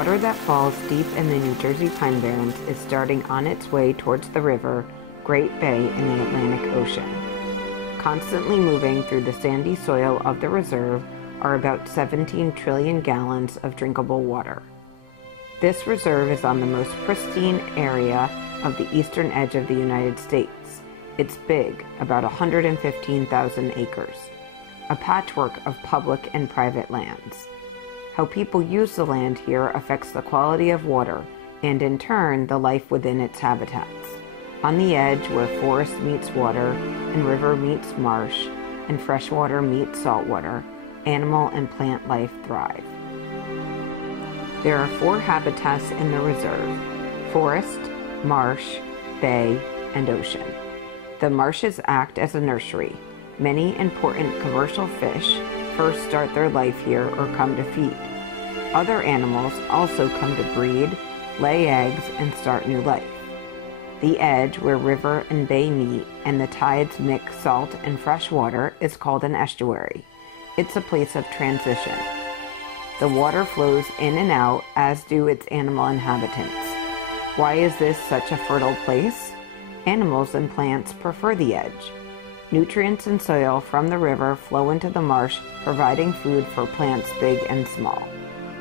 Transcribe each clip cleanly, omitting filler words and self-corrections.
Water that falls deep in the New Jersey Pine Barrens is starting on its way towards the river, Great Bay in the Atlantic Ocean. Constantly moving through the sandy soil of the reserve are about 17 trillion gallons of drinkable water. This reserve is on the most pristine area of the eastern edge of the United States. It's big, about 115,000 acres, a patchwork of public and private lands. How people use the land here affects the quality of water and, in turn, the life within its habitats. On the edge, where forest meets water and river meets marsh and freshwater meets saltwater, animal and plant life thrive. There are 4 habitats in the reserve: forest, marsh, bay, and ocean. The marshes act as a nursery. Many important commercial fish first start their life here or come to feed. Other animals also come to breed, lay eggs, and start new life. The edge, where river and bay meet and the tides mix salt and fresh water, is called an estuary. It's a place of transition. The water flows in and out, as do its animal inhabitants. Why is this such a fertile place? Animals and plants prefer the edge. Nutrients and soil from the river flow into the marsh, providing food for plants big and small.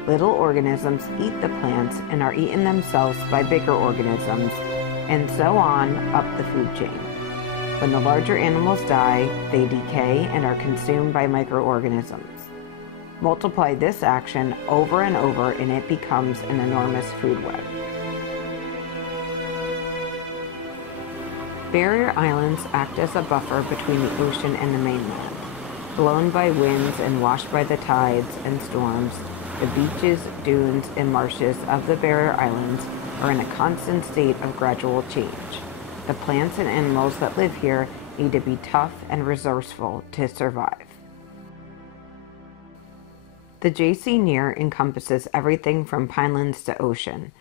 Little organisms eat the plants and are eaten themselves by bigger organisms, and so on up the food chain. When the larger animals die, they decay and are consumed by microorganisms. Multiply this action over and over and it becomes an enormous food web. Barrier islands act as a buffer between the ocean and the mainland. Blown by winds and washed by the tides and storms, the beaches, dunes, and marshes of the barrier islands are in a constant state of gradual change. The plants and animals that live here need to be tough and resourceful to survive. The JCNERR encompasses everything from pinelands to ocean.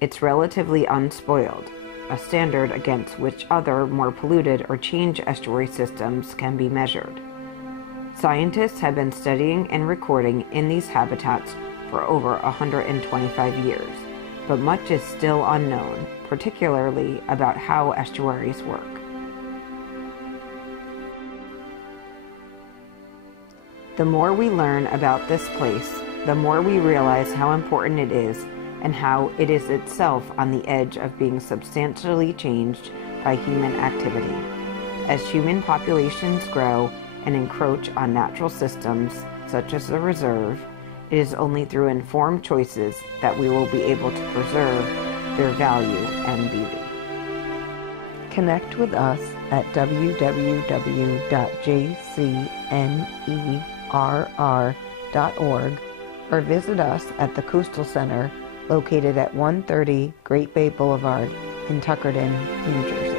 It's relatively unspoiled, a standard against which other, more polluted or changed estuary systems can be measured. Scientists have been studying and recording in these habitats for over 125 years, but much is still unknown, particularly about how estuaries work. The more we learn about this place, the more we realize how important it is and how it is itself on the edge of being substantially changed by human activity. As human populations grow and encroach on natural systems, such as the reserve, it is only through informed choices that we will be able to preserve their value and beauty. Connect with us at www.jcnerr.org or visit us at the Coastal Center located at 130 Great Bay Boulevard in Tuckerton, New Jersey.